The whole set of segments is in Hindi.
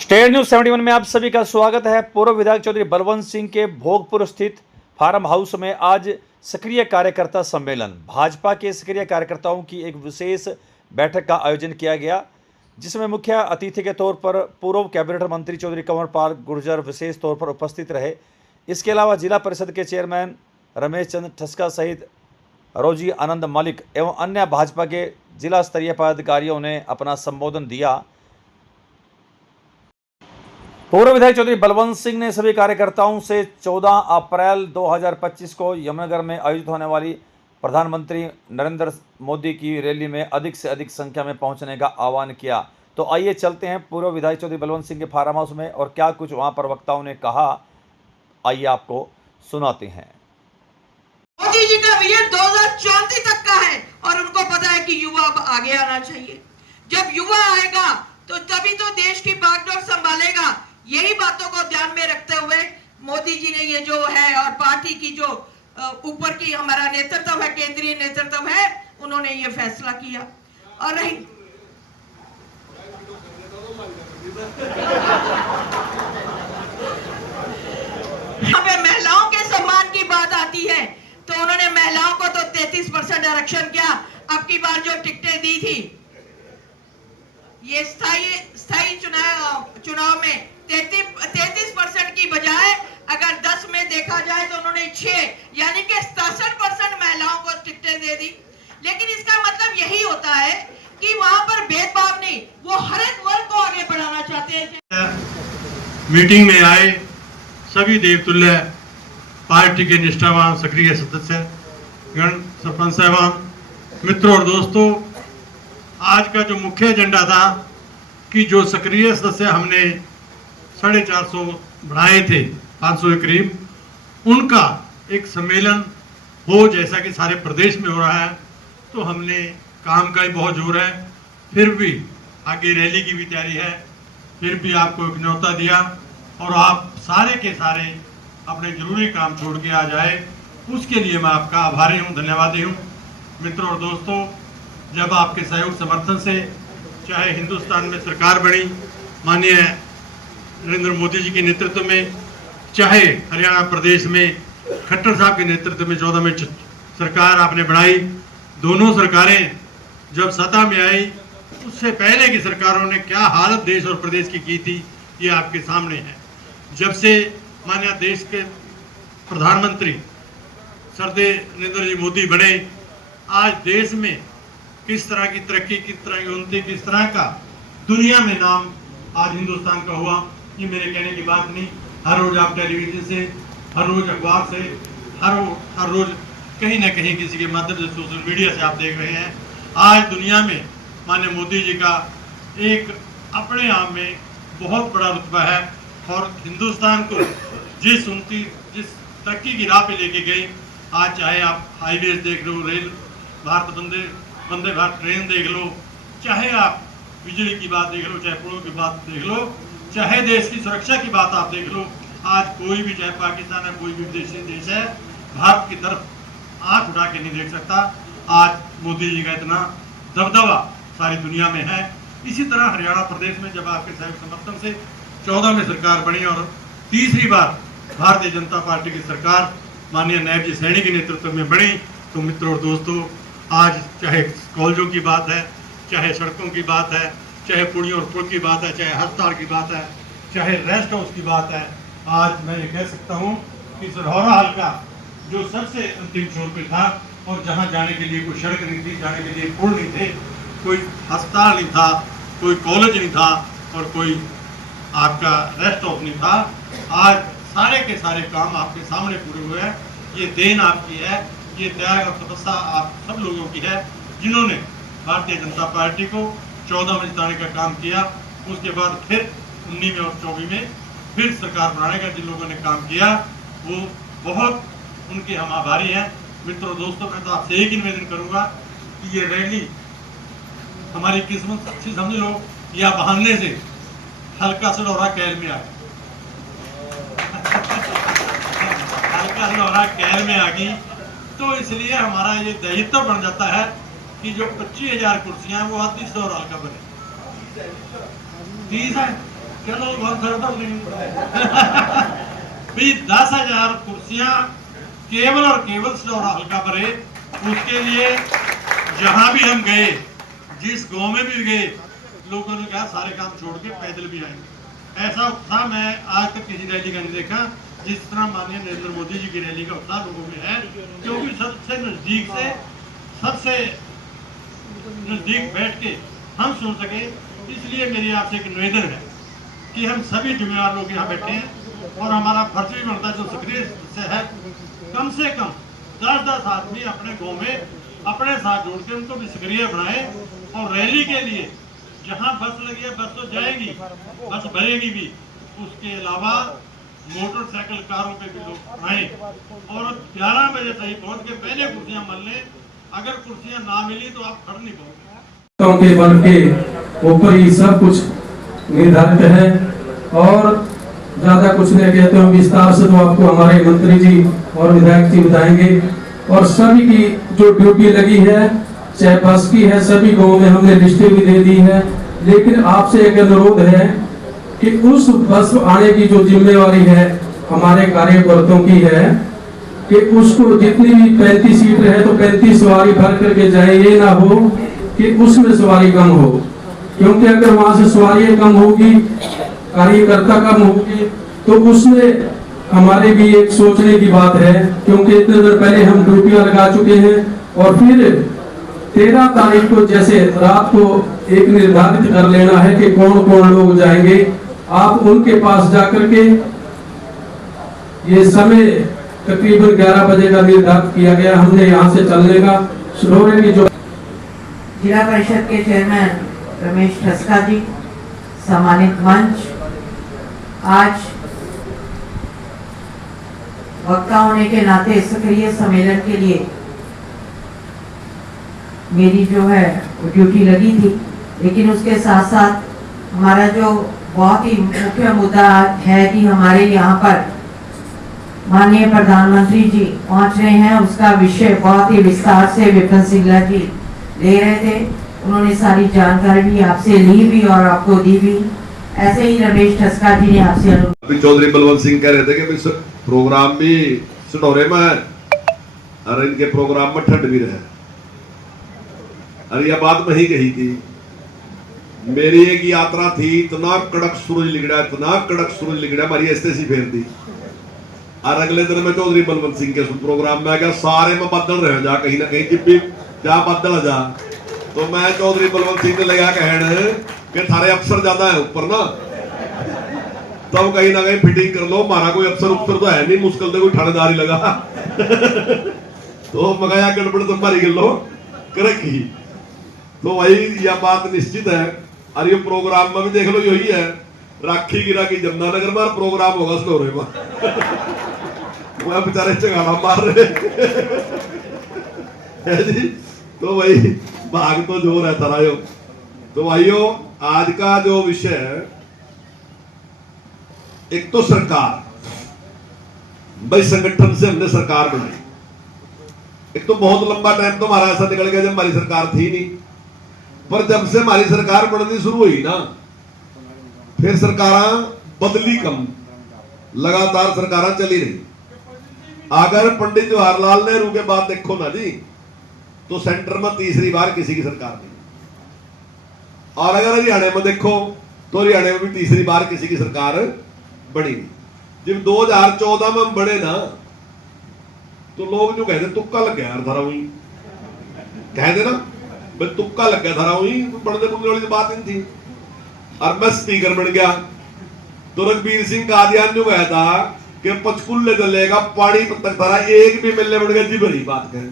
स्टेट न्यूज 71 में आप सभी का स्वागत है। पूर्व विधायक चौधरी बलवंत सिंह के भोगपुर स्थित फार्म हाउस में आज सक्रिय कार्यकर्ता सम्मेलन, भाजपा के सक्रिय कार्यकर्ताओं की एक विशेष बैठक का आयोजन किया गया, जिसमें मुख्य अतिथि के तौर पर पूर्व कैबिनेट मंत्री चौधरी कंवरपाल गुर्जर विशेष तौर पर उपस्थित रहे। इसके अलावा जिला परिषद के चेयरमैन रमेश चंद्र ठस्का सहित रोजी आनंद मलिक एवं अन्य भाजपा के जिला स्तरीय पदाधिकारियों ने अपना संबोधन दिया। पूर्व विधायक चौधरी बलवंत सिंह ने सभी कार्यकर्ताओं से 14 अप्रैल 2025 को यमुनानगर में आयोजित होने वाली प्रधानमंत्री नरेंद्र मोदी की रैली में अधिक से अधिक संख्या में पहुंचने का आह्वान किया। तो आइए चलते हैं पूर्व विधायक चौधरी बलवंत सिंह के फार्म हाउस में और क्या कुछ वहां पर वक्ताओं ने कहा, आइए आपको सुनाते हैं। मोदी जी का विजन 2034 तक का है और उनको पता है कि युवा अब आगे आना चाहिए। जब युवा आएगा तो तभी तो देश की बागडोर संभालेगा। यही बातों को ध्यान में रखते हुए मोदी जी ने ये जो है और पार्टी की जो ऊपर की हमारा नेतृत्व है, केंद्रीय नेतृत्व है, उन्होंने ये फैसला किया। और रही यहाँ पे महिलाओं के सम्मान की बात आती है तो उन्होंने महिलाओं को तो 33% आरक्षण किया। अब की बार जो टिकटें दी थी ये स्थायी चुनाव में 33% की बजाय अगर 10 में देखा जाए तो उन्होंने 6 यानी कि 67% महिलाओं को टिकटें दे दी। लेकिन इसका मतलब यही होता है कि वहां पर भेदभाव नहीं, वो हर एक वर्ग को आगे बढ़ाना चाहते हैं। मीटिंग में आए सभी देवतुल्य पार्टी के निष्ठावान सक्रिय सदस्य गण, सरपंच साहबान, मित्रों और दोस्तों, आज का जो मुख्य एजेंडा था कि जो सक्रिय सदस्य हमने 450 बढ़ाए थे 500 के करीब, उनका एक सम्मेलन हो जैसा कि सारे प्रदेश में हो रहा है, तो हमने काम का ही बहुत जोर है। फिर भी आगे रैली की भी तैयारी है, फिर भी आपको एक न्योता दिया और आप सारे के सारे अपने जरूरी काम छोड़ के आ जाए, उसके लिए मैं आपका आभारी हूँ, धन्यवादी हूँ। मित्रों और दोस्तों, जब आपके सहयोग समर्थन से चाहे हिंदुस्तान में सरकार बनी माननीय नरेंद्र मोदी जी के नेतृत्व में, चाहे हरियाणा प्रदेश में खट्टर साहब के नेतृत्व में 14 में सरकार आपने बनाई, दोनों सरकारें जब सत्ता में आई, उससे पहले की सरकारों ने क्या हालत देश और प्रदेश की थी, ये आपके सामने है। जब से माननीय देश के प्रधानमंत्री सरदार नरेंद्र जी मोदी बने, आज देश में किस तरह की तरक्की, किस तरह की उन्नति, किस तरह का दुनिया में नाम आज हिंदुस्तान का हुआ, ये मेरे कहने की बात नहीं। हर रोज आप टेलीविजन से, हर रोज अखबार से, हर रोज कहीं ना कहीं किसी के माध्यम से, सोशल मीडिया से आप देख रहे हैं। आज दुनिया में माननीय मोदी जी का एक अपने आप में बहुत बड़ा रुतबा है और हिंदुस्तान को जिस उन्नति, जिस तरक्की की राह पे लेके गई, आज चाहे आप हाईवेज देख लो, रेल भारत वंदे भारत ट्रेन देख लो, चाहे आप बिजली की बात देख लो, चाहे पुलों की बात देख लो, चाहे देश की सुरक्षा की बात आप देख लो, आज कोई भी, चाहे पाकिस्तान है, कोई भी विदेशी देश है, भारत की तरफ आंख उठा के नहीं देख सकता। आज मोदी जी का इतना दबदबा सारी दुनिया में है। इसी तरह हरियाणा प्रदेश में जब आपके सहयोग समर्थन से 14 में सरकार बनी और तीसरी बार भारतीय जनता पार्टी की सरकार माननीय नायब जी सैनी के नेतृत्व में बनी, तो मित्रों और दोस्तों, आज चाहे कॉलेजों की बात है, चाहे सड़कों की बात है, चाहे पुलियों और पुल की बात है, चाहे अस्पताल की बात है, चाहे रेस्ट हाउस की बात है, आज मैं ये कह सकता हूँ कि सरहौरा हल्का जो सबसे अंतिम छोर पे था और जहाँ जाने के लिए कोई सड़क नहीं थी, जाने के लिए पुल नहीं थे, कोई अस्पताल नहीं था, कोई कॉलेज नहीं था और कोई आपका रेस्ट हाउस नहीं था, आज सारे के सारे काम आपके सामने पूरे हुए हैं। ये देन आपकी है, ये त्याग और तपस्या आप सब लोगों की है, जिन्होंने भारतीय जनता पार्टी को 14 में जिताने का काम किया। उसके बाद फिर 19 में और 24 में फिर सरकार बनाने का जिन लोगों ने काम किया, वो बहुत उनके हम आभारी हैं। मित्रों दोस्तों, मैं तो आपसे एक ही निवेदन करूंगा कि ये रैली हमारी किस्मत अच्छी समझ लो या बहाने से हल्का सलौरा कैल में आए हल्का सलौरा कैल में आ गई, तो इसलिए हमारा ये दायित्व बन जाता है कि जो 25,000 कुर्सियां वो 30 हल्का बने 30 है चलो बहुत सरदम नहीं भी 10,000 कुर्सियां केवल और केवल सिनौरा हल्का भरे। उसके लिए जहां भी हम गए, जिस गांव में भी गए, लोगों ने कहा सारे काम छोड़ के पैदल भी आएंगे। ऐसा उत्साह मैं आज तक किसी रैली का नहीं देखा जिस तरह माननीय नरेंद्र मोदी जी की रैली का उत्साह लोगों में है, क्योंकि सबसे नजदीक से, सबसे नजदीक बैठ के हम सुन सके। इसलिए मेरी आपसे एक निवेदन है कि हम सभी जिम्मेदार लोग यहाँ बैठे हैं और हमारा फर्ज भी बनता है, जो सक्रिय सदस्य है, कम से कम 10-10 आदमी अपने गांव में अपने साथ जोड़ के उनको भी सक्रिय बनाए। और रैली के लिए जहां बस लगी है, बस तो जाएगी, बस भरेगी भी, उसके अलावा मोटरसाइकिल कारों पे भी लोग आए और 11 बजे सही पहुंच के पहले कुर्सियां मल लें। अगर कुर्सियां ना मिली तो आप खड़ नहीं पाओगे। के बल के ऊपर ही सब कुछ निर्धारित है और ज्यादा कुछ नहीं कहते हो, विस्तार से तो आपको हमारे मंत्री जी और विधायक जी बताएंगे। और सभी की जो ड्यूटी लगी है, चाहे बस की है, सभी गांवों में हमने लिस्टें भी दे दी है। लेकिन आपसे एक अनुरोध है कि उस बस आने की जो जिम्मेवारी है हमारे कार्यकर्ताओं की है कि उसको जितनी भी 35 सीट है तो 35 सवारी भर करके जाए, ये ना हो कि उसमें सवारी कम हो। क्योंकि अगर वहां से सवारी कम होगी, कार्यकर्ता कम होगी, तो उसमें हमारे भी एक सोचने की बात है। क्योंकि इतने देर पहले हम ड्यूटियां लगा चुके हैं और फिर 13 तारीख को जैसे रात को एक निर्धारित कर लेना है कि कौन कौन लोग जाएंगे। आप उनके पास जाकर के ये समय तकरीबन 11 बजे का निर्धारित किया गया, हमने यहाँ से चलने का सुनौरे की जो जिला परिषद के चेयरमैन रमेश ठस्का जी, सम्मानित मंच, आज वक्ता होने के नाते सक्रिय सम्मेलन के लिए मेरी जो है वो ड्यूटी लगी थी। लेकिन उसके साथ साथ हमारा जो बहुत ही मुख्य मुद्दा है कि हमारे यहाँ पर माननीय प्रधानमंत्री जी पहुँच रहे हैं, उसका विषय बहुत ही विस्तार से विपिन सिंगला जी ले रहे थे। उन्होंने सारी जानकारी भी आपसे ली भी और आपको दी भी। ऐसे ही रमेश ठस्का जी ने आपसे अभी चौधरी बलवंत सिंह कह रहे थे कि प्रोग्राम भी सिनौरे में है और इनके प्रोग्राम में ठंड भी रहे। अरे यह बात मैं ही कही थी। मेरी एक यात्रा थी, इतना कड़क सूरज निकला, इतना कड़क सूरज निकला, हमारी एसटीसी फेर दी। और अगले दिन में चौधरी बलवंत सिंह के प्रोग्राम में आ गया, सारे में बादल रहे जा, कहीं ना कहीं चिप्पी जा बादल जा। तो मैं चौधरी बलवंत सिंह ने लगा कहने कि थारे अफसर ज्यादा है ऊपर ना, तब कहीं ना कहीं फिटिंग कर लो, हमारा कोई अफसर उपसर तो है नहीं, मुश्किल से कोई थानेदारी लगा तो मगाया गड़बड़ तो मारी गलो करकी। तो वही यह बात निश्चित है। और ये प्रोग्राम में भी देख लो यही है, राखी गिरा की जमुनानगर में प्रोग्राम होगा सिनौरे में वह बेचारे चगाना मार रहे है जी। तो वही भाग तो जोर है तरायो। तो भाइयों, आज का जो विषय है, एक तो सरकार, भाई संगठन से हमने सरकार बनाई। एक तो बहुत लंबा टाइम तो हमारा ऐसा निकल गया जब हमारी सरकार थी नहीं, पर जब से हमारी सरकार बननी शुरू हुई ना, फिर सरकारां बदली कम, लगातार सरकारां चली रही। अगर पंडित जवाहरलाल नेहरू के बाद देखो ना जी, तो सेंटर में तीसरी बार किसी की सरकार नहीं। और अगर हरियाणा में देखो तो हरियाणा में भी तीसरी बार किसी की सरकार बनी। जब 2014 में हम बने ना, तो लोग जो कहते तुक्का लग गया यार धरा हुई, कहते ना भाई तुक्का लग गया धरा हुई, बढ़ने बुढ़ने वाली बात नहीं थी। और मैं स्पीकर बन गया तो रघबीर सिंह कादियान जो गया था कि पचकुल्ले चलेगा पानी तक धरा, एक भी मिलने बन गया जी, बड़ी बात कहें।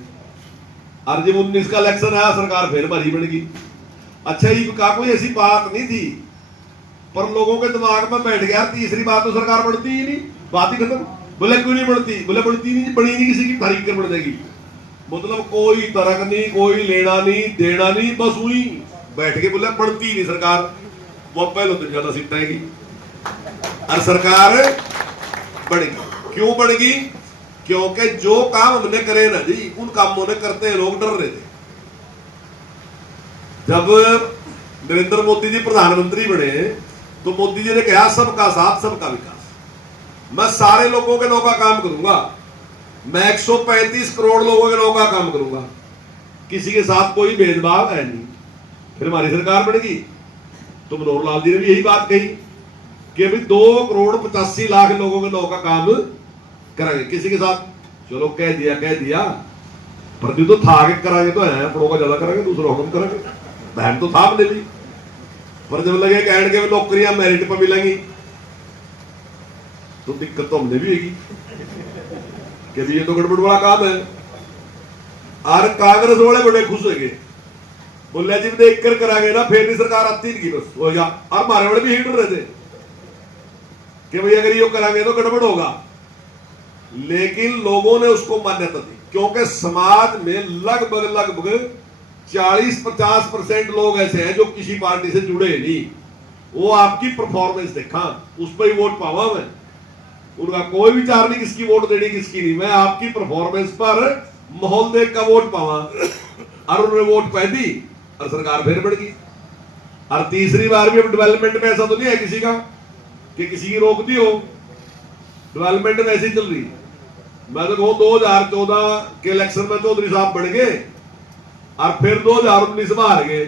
और जब 19 का इलेक्शन आया, सरकार फिर भरी बन गई। अच्छा, ये का कोई ऐसी बात नहीं थी, पर लोगों के दिमाग में बैठ गया तीसरी बार तो सरकार बढ़ती ही नहीं, बात ही खत्म। बोले क्यों नहीं बढ़ती? बोले बढ़ती नहीं, बड़ी नहीं, किसी की तारीख कर बढ़ जाएगी। मतलब कोई तरक नहीं, कोई लेना नहीं देना नहीं, बस हुई बैठ के बोले बढ़ती नहीं सरकार। वो पहले तो ज्यादा सीट आएगी और सरकार बढ़ेगी। क्यों बढ़ेगी? क्योंकि जो काम हमने करे ना जी, उन कामों ने करते लोग डर रहे थे। जब नरेंद्र मोदी जी प्रधानमंत्री बने तो मोदी जी ने कहा सबका साथ सबका विकास। मैं सारे लोगों के नौका काम करूंगा, मैं 135 करोड़ लोगों के नौका काम करूंगा, किसी के साथ कोई भेदभाव है नहीं। फिर हमारी सरकार बढ़ेगी। तो मनोहर लाल जी ने भी यही बात कही कि अभी 2 करोड़ 85 लाख लोगों के नौका काम करेंगे, किसी के साथ चलो कह दिया पर तो था के कराएंगे तो है, अपनों का ज्यादा करेंगे, दूसरों को कम करेंगे। बहन तो था हमने भी, पर जब लगे कहने के नौकरियां मेरिट पर मिलेंगी तो दिक्कत तो हमने भी होगी कि ये तो गड़बड़ वाला काम है। और कांग्रेस वाले बड़े खुश हो गए, बोले जी देख कर करांगे ना, फिर भी सरकार आती नहीं बस हो गया। और हमारे वाले भी हिट रहे थे कि भाई अगर ये करांगे तो गड़बड़ होगा, लेकिन लोगों ने उसको मान्यता दी क्योंकि समाज में लगभग 40-50% लोग ऐसे हैं जो किसी पार्टी से जुड़े नहीं। वो आपकी परफॉर्मेंस देखा, उस पर ही वोट पावा मैं, उनका कोई विचार नहीं किसकी वोट देनी किसकी नहीं, मैं आपकी परफॉर्मेंस पर माहौल देख का वोट पावा। और उन्होंने वोट पा दी और सरकार फिर बढ़ गई। और तीसरी बार भी अब डेवलपमेंट में ऐसा तो नहीं है किसी का कि किसी की रोक दी हो, डेवलपमेंट में ऐसी चल रही। मैं तो कहूं 2014 के इलेक्शन में चौधरी साहब बढ़ गए और फिर 2019 में हार गए।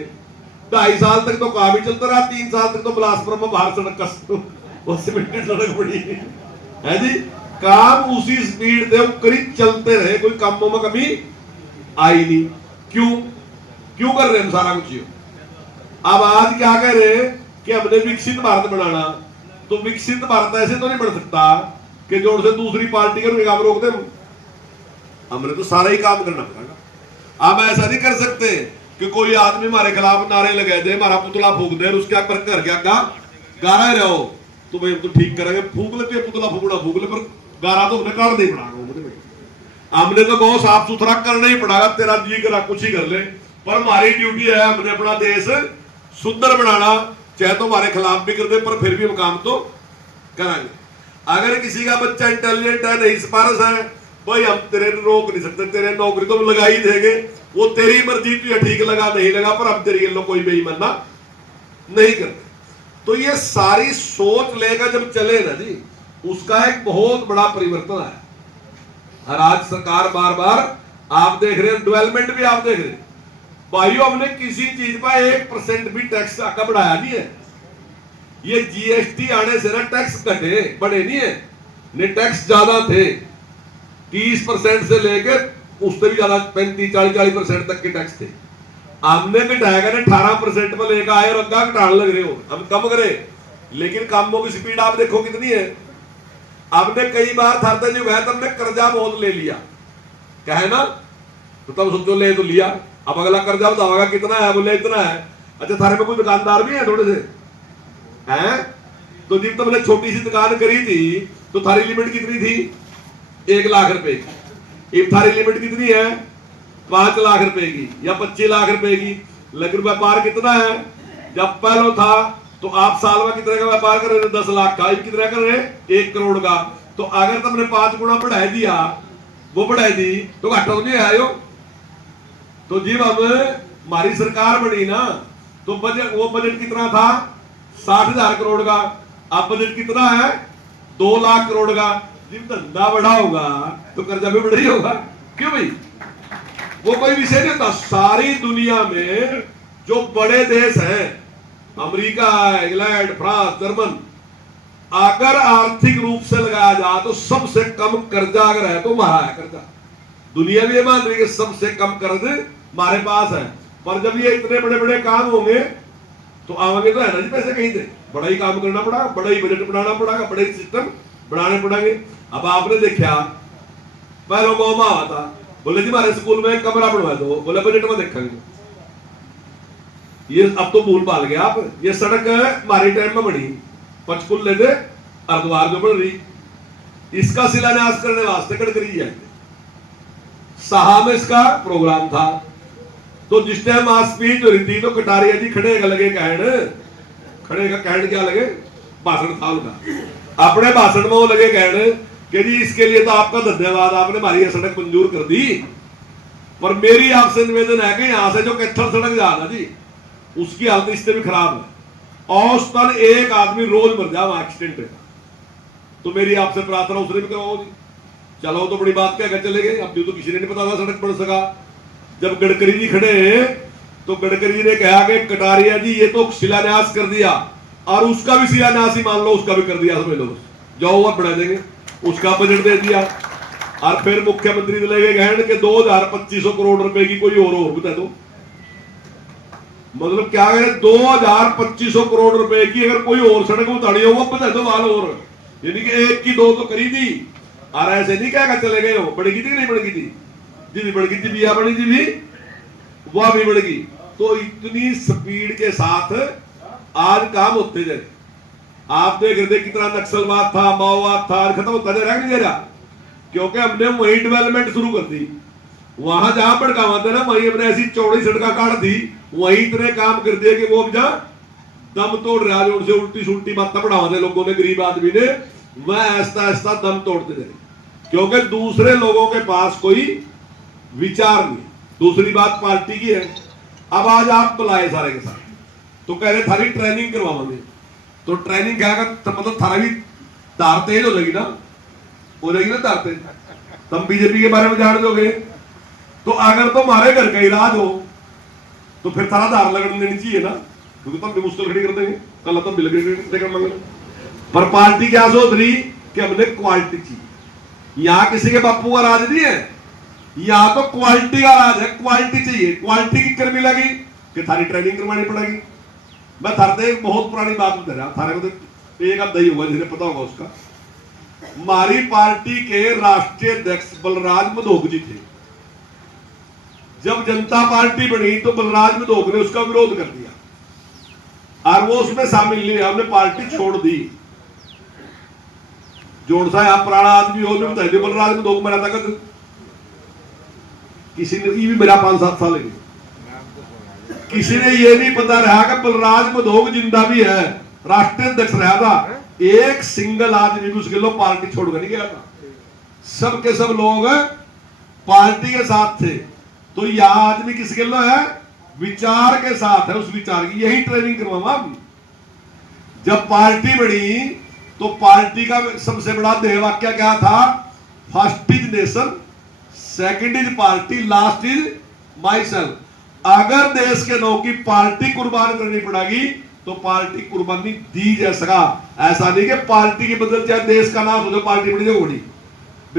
2.5 साल तक तो काम ही चलता रहा, 3 साल तक तो बिलासपुर में बाहर सड़क का सीमेंटेड सड़क बनी है जी। काम उसी स्पीड से करीब चलते रहे, कोई कामों में कमी आई नहीं। क्यों कर रहे हम सारा कुछ? अब आज क्या कह रहे कि हमने विकसित भारत बनाना, तो विकसित भारत ऐसे तो नहीं बन सकता कि जोड़ से दूसरी पार्टी का काम रोक दे। हमने तो सारा ही काम करना पड़ेगा। अब ऐसा नहीं कर सकते कि कोई आदमी हमारे खिलाफ नारे लगा दे, हमारा पुतला फूक दे, उसके पर घर क्या गारा ही रहो तो भाई तो ठीक करेंगे, फूक लेते पुतला फूकना फूक ले, पर गारा तो हमने काट नहीं पड़ा। हमने तो बहुत साफ सुथरा करना ही पड़ेगा, तेरा जी करा कुछ ही कर ले, पर हमारी ड्यूटी है हमने अपना देश सुंदर बनाना, चाहे तो हमारे खिलाफ भी कर दे पर फिर भी हम काम तो कराएंगे। अगर किसी का बच्चा इंटेलिजेंट है, नहीं सिफारिश है, भाई हम तेरे रोक नहीं सकते, तेरे नौकरी तो लगा ही देंगे, वो तेरी मर्जी, तुझे ठीक लगा नहीं लगा, पर हम तेरी लोग कोई बेईमाना नहीं करते। तो ये सारी सोच लेकर जब चले ना जी, उसका एक बहुत बड़ा परिवर्तन है। और आज सरकार बार बार आप देख रहे हैं, डेवलपमेंट भी आप देख रहे हैं भाइयों, हमने किसी चीज पर 1% भी टैक्स का बढ़ाया नहीं है। ये जीएसटी आने से ना टैक्स घटे बढ़े नहीं है, ने टैक्स ज्यादा थे, 30% से लेकर उससे भी ज्यादा 35-40% तक के टैक्स थे। हमने घटाया 18% पर लेकर आए और अग्गा घटाने लग रहे हो, हम कम करे, लेकिन कामों की स्पीड आप देखो कितनी है। हमने कई बार था जो गया तब हमने कर्जा बहुत ले लिया, कहे ना, तो तब सोचो ले तो लिया, अब अगला कर्जा बताओगा कितना है, बोले इतना है। अच्छा थारे में कोई दुकानदार भी है थोड़े से हैं? तो जब तुमने छोटी सी दुकान करी थी तो थारी लिमिट कितनी थी? 1 लाख रुपए की। अब थारी लिमिट कितनी है? 5 लाख रुपए की या 25 लाख रुपए की। लेकिन व्यापार कितना है? जब पहले था तो आप साल में कितने का व्यापार कर रहे थे? 10 लाख का। अब कितने कर रहे? 1 करोड़ का। तो अगर तुमने 5 गुना बढ़ा दिया, वो बढ़ाई दी, तो घाटा तो नहीं आयो। तो जब अब हमारी सरकार बनी ना, तो बजट, वो बजट कितना था? 60,000 करोड़ का। अब बजट कितना है? 2 लाख करोड़ का। जब धंधा बढ़ा होगा तो कर्जा भी बढ़ा ही होगा। क्यों भाई? वो कोई विषय नहीं होता। सारी दुनिया में जो बड़े देश हैं, अमेरिका, इंग्लैंड, फ्रांस, जर्मन, अगर आर्थिक रूप से लगाया जाए तो सबसे कम कर्जा अगर है तो हमारा है कर्जा। दुनिया भी ये मान रही है कि सबसे कम कर्ज हमारे पास है। पर जब ये इतने बड़े बड़े काम होंगे तो आवांगे तो है ना जी पैसे कहीं से, बड़ा ही काम करना पड़ा, बड़ा ही बजट बनाना पड़ेगा, बड़े ही सिस्टम बनाने पड़ेंगे। अब आपने देखा पहले गाँव में आवा था, बोले जी हमारे स्कूल में कमरा बनवा दो, बोले बजट में देखेंगे। ये अब तो भूल पाल गया आप। ये सड़क हमारे टाइम में बनी, पंचकुले से हरिद्वार जो बन रही, इसका शिलान्यास करने वास्ते गडकरी है, साहा में इसका प्रोग्राम था। तो जिस टाइम आज स्पीच हो रही थी तो कटारिया जी खड़े लगे कहने क्या लगे? भाषण था उनका, अपने भाषण में वो लगे कहने कि जी इसके लिए तो आपका धन्यवाद, आपने हमारी सड़क मंजूर कर दी, पर मेरी आपसे निवेदन है कि यहां से जो कैथल सड़क जाना जी उसकी हालत इससे भी खराब है। औसतन एक आदमी रोज मर जाए वहां एक्सीडेंट है। तो मेरी आपसे प्रार्थना उसने भी करवाओ जी। चलो तो बड़ी बात क्या कर चले गए, अब तो किसी ने नहीं पता था सड़क बन सका। जब गडकरी जी खड़े तो गडकरी जी ने कहा कि कटारिया जी ये तो शिलान्यास कर दिया, और उसका भी शिलान्यास ही मान लो, उसका भी कर दिया समझ लो, जाओ और बढ़ा देंगे, उसका बजट दे दिया। और फिर मुख्यमंत्री ने लगे कहने कि 2250 करोड़ रुपए की कोई और बता दो। मतलब क्या करें, 2250 करोड़ रुपए की अगर कोई और सड़क उतारी हो वो बता दो वाल और, यानी कि एक की दो तो करी थी। और ऐसे नहीं क्या चले गए हो, बढ़ेगी थी कि नहीं बढ़ेगी थी जी, भी बढ़ेगी थी, बिया बड़ी थी भी, वह भी बढ़ेगी। तो इतनी स्पीड के साथ आज काम होते जाए। आप देख रहे थे कितना नक्सलवाद था, माओवाद था, खत्म होता जा रहा नहीं जा रहा, क्योंकि हमने वही डेवलपमेंट शुरू कर दी। वहां जहां भड़कावा था ना, वहीं हमने ऐसी चौड़ी सड़क काट दी, वहीं इतने काम कर दिए कि वो अब जहां दम तोड़ रहा है, उनसे उल्टी सुल्टी बातें बढ़ावा दे लोगों ने, गरीब आदमी ने, वह ऐसा ऐसा दम तोड़ते रहे, क्योंकि दूसरे लोगों के पास कोई विचार नहीं। दूसरी बात पार्टी की है। अब आज आप बुलाए सारे के सारे, तो कह रहे थारी ट्रेनिंग करवाओगे, तो ट्रेनिंग क्या कर, तो मतलब थारा भी धार तेज हो जाएगी ना, हो जाएगी ना धार तेज, तुम बीजेपी के बारे में जान दोगे। तो अगर तुम्हारे घर का इलाज हो तो फिर थारा धार लगने देनी चाहिए ना, क्योंकि तुम भी मुश्किल खड़ी कर देंगे, कल तुम भी लगे। पर पार्टी क्या सोच रही कि हमने क्वालिटी चाहिए। यहां किसी के बापू का राज नहीं है, यहां तो क्वालिटी का राज है, क्वालिटी चाहिए। क्वालिटी की कर मिलेगी कि थारी ट्रेनिंग करवानी पड़ेगी। मैं थारे एक बहुत पुरानी बात बता रहा, थारे को तो एक आध ही होगा जिन्हें पता होगा उसका। हमारी पार्टी के राष्ट्रीय अध्यक्ष बलराज मधोक जी थे। जब जनता पार्टी बनी तो बलराज मधोक ने उसका विरोध कर दिया और वो उसमें शामिल नहीं, हमने पार्टी छोड़ दी। जोड़ सा आप पुराना आदमी हो, बता दो बलराज मधोक मेरा था, किसी ने ये भी मेरा 5-7 साल लगे, किसी ने ये नहीं पता रहा कि बलराज मधोक जिंदा भी है, राष्ट्रीय अध्यक्ष रहा था। एक सिंगल आदमी भी उसके लोग पार्टी छोड़कर नहीं गया था, सब के सब लोग पार्टी के साथ थे। तो यह आदमी किसके लो है, विचार के साथ है, उस विचार की यही ट्रेनिंग करवाऊंगा। जब पार्टी बनी तो पार्टी का सबसे बड़ा ध्येय वाक्य क्या था, first is nation, second is party, last is my self. अगर देश के लोगों की पार्टी कुर्बान करनी पड़ेगी तो पार्टी कुर्बानी दी जा सका। ऐसा नहीं कि पार्टी के बदल चाहे देश का नाम हो, पार्टी बड़ी होगी।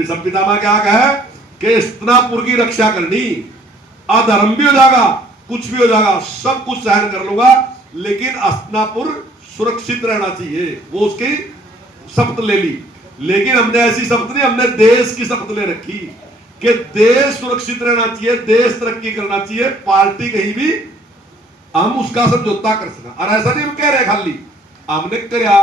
संविधान में क्या कहा है कि हस्तिनापुर की रक्षा करनी, अधर्म भी हो जाएगा, कुछ भी हो जाएगा, सब कुछ सहन कर लूंगा, लेकिन हस्तिनापुर सुरक्षित रहना चाहिए। वो उसकी शपथ ले ली। लेकिन हमने ऐसी शपथ नहीं, हमने देश की शपथ ले रखी कि देश सुरक्षित रहना चाहिए, देश तरक्की करना चाहिए, पार्टी कहीं भी हम उसका समझौता कर सका। और ऐसा नहीं हम कह रहे खाली, हमने कराया